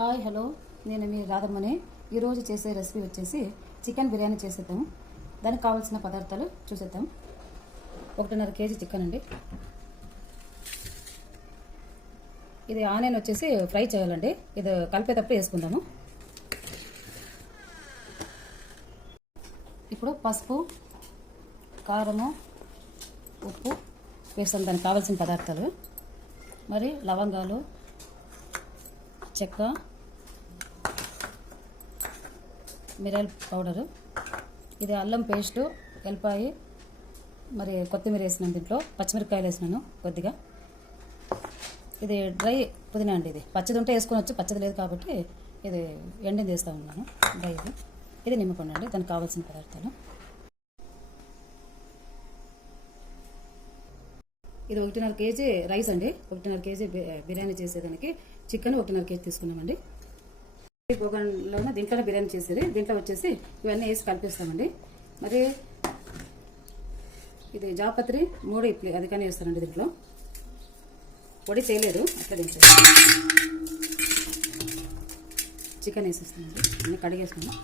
Hi hello, నేను మీ రాధమ్మని. ఈరోజు చేసే రెసిపీ వచ్చేసి చికెన్ బిర్యానీ చేసేద్దాము. దానికి కావాల్సిన పదార్థాలు చూసేద్దాం. 1.5 కేజీ చికెన్ అండి. ఇది ఆనియన్ వచ్చేసి ఫ్రై చేయాలండి. ఇది కలిపేటప్పుడు వేసుకుందాము. ఇప్పుడు పసుపు, కారము, ఉప్పు వేస్తాం. దానికి కావాల్సిన పదార్థాలు మరి లవంగాలు, చెక్క, మిరియాల పౌడరు, ఇది అల్లం పేస్టు, ఎల్లిపాయ, మరి కొత్తిమీర వేసినాను. దీంట్లో పచ్చిమిరపకాయలు వేసినాను కొద్దిగా. ఇది డ్రై పుదీనా అండి. ఇది పచ్చది ఉంటే వేసుకోవచ్చు, పచ్చది లేదు కాబట్టి ఇది ఎండింది వేస్తూ ఉన్నాను. డ్రై ఇది నిమ్మపండు అండి. దానికి కావాల్సిన పదార్థాలు ఇది 1.5 కేజీ రైస్ అండి. 1.5 కేజీ బిర్యానీ చేసేదానికి చికెన్ 1.5 కేజీ తీసుకున్నామండి. దీంట్లోనే బిర్యానీ చేసేది. దీంట్లో వచ్చేసి ఇవన్నీ వేసి కలిపిస్తామండి. మరి ఇది జాపత్రి 3 ఇడ్లీ అది కానీ వేస్తానండి. దీంట్లో పొడి చేయలేదు, అట్లా దించేది. చికెన్ వేసేస్తానండి. అన్నీ కడిగేస్తాను.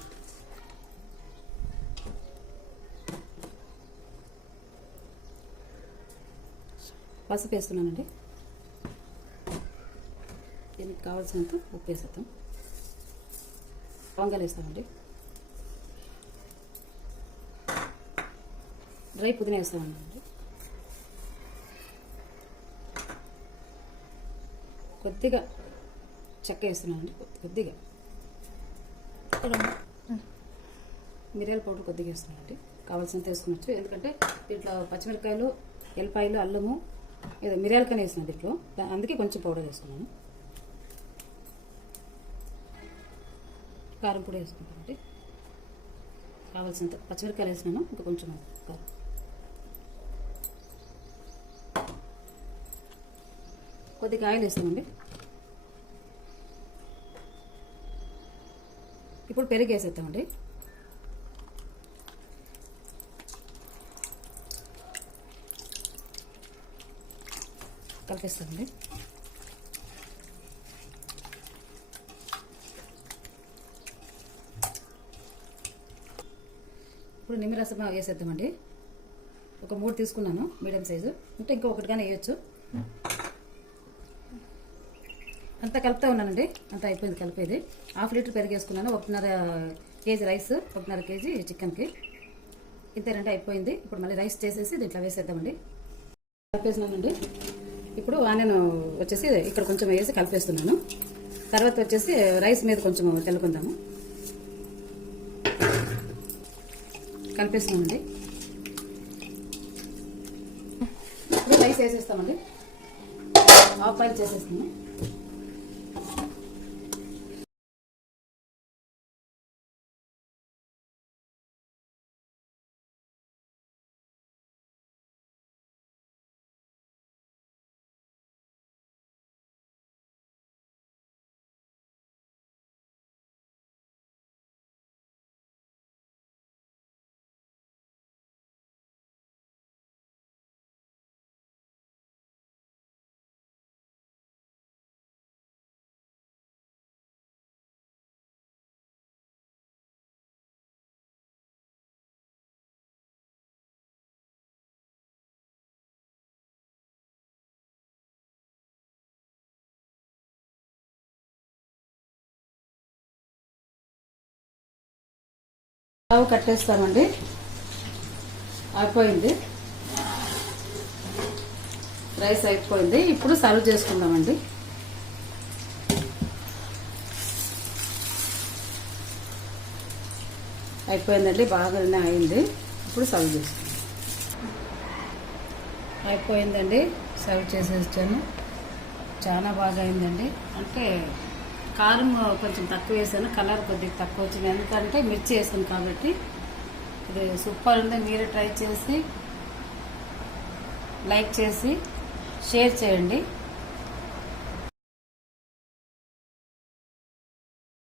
పసుపు వేస్తున్నానండి. దీనికి కావాల్సినంత ఉప్పు వేసేద్దాం. లవంగాలు వేస్తామండి. డ్రై పుదీనా వేస్తామండి. కొద్దిగా చెక్క వేస్తున్నామండి. కొద్దిగా మిరియాల పౌడర్ కొద్దిగా వేస్తున్నామండి. కావాల్సినంత వేసుకోవచ్చు. ఎందుకంటే దీంట్లో పచ్చిమిరపకాయలు, ఎల్లిపాయలు, అల్లము, ఏదో మిరియాలకనే వేసినాను దీంట్లో, అందుకే కొంచెం పౌడర్ వేసుకున్నాను. కారం పొడి వేసుకుంటామండి. కావాల్సినంత పచ్చిమిరపకాయలు వేసినాను, ఇంకా కొంచెం కారం. కొద్దిగా ఆయిల్ వేస్తామండి. ఇప్పుడు పెరుగు వేసేద్దామండి. కలిపేస్తామండి. ఇప్పుడు నిమ్మరసం వేసేద్దామండి. ఒక 3 తీసుకున్నాను, మీడియం సైజు. అంటే ఇంకా ఒకటి కానీ వేయచ్చు. అంతా కలుపుతూ ఉన్నానండి. అంతా అయిపోయింది కలిపేది. 1/2 లీటర్ పెరుగు వేసుకున్నాను. 1.5 కేజీ రైస్, 1.5 కేజీ చికెన్కి. ఇంతేనండి, అయిపోయింది. ఇప్పుడు మళ్ళీ రైస్ చేసేసి దీంట్లో వేసేద్దామండి. కలిపేసినానండి. ఇప్పుడు ఆనియన్ వచ్చేసి ఇక్కడ కొంచెం వేసి కలిపేస్తున్నాను. తర్వాత వచ్చేసి రైస్ మీద కొంచెం చల్లుకుందాము. కలిపేస్తున్నామండి. ఇప్పుడు రైస్ వేసేస్తామండి. హాఫ్ బాయిల్ చేసేస్తాము. స్టవ్ కట్టేస్తామండి. అయిపోయింది, రైస్ అయిపోయింది. ఇప్పుడు సర్వ్ చేసుకుందామండి. అయిపోయిందండి, బాగానే అయింది. ఇప్పుడు సర్వ్ చేసుకుందాం. అయిపోయిందండి, సర్వ్ చేసేసాను. చాలా బాగా అయిందండి. అంటే కారం కొంచెం తక్కువ వేసాను, కలర్ కొద్దిగా తక్కువ వచ్చింది. ఎందుకంటే మిర్చి వేసాను కాబట్టి. ఇది సూపర్ ఉంది. మీరు ట్రై చేసి లైక్ చేసి షేర్ చేయండి.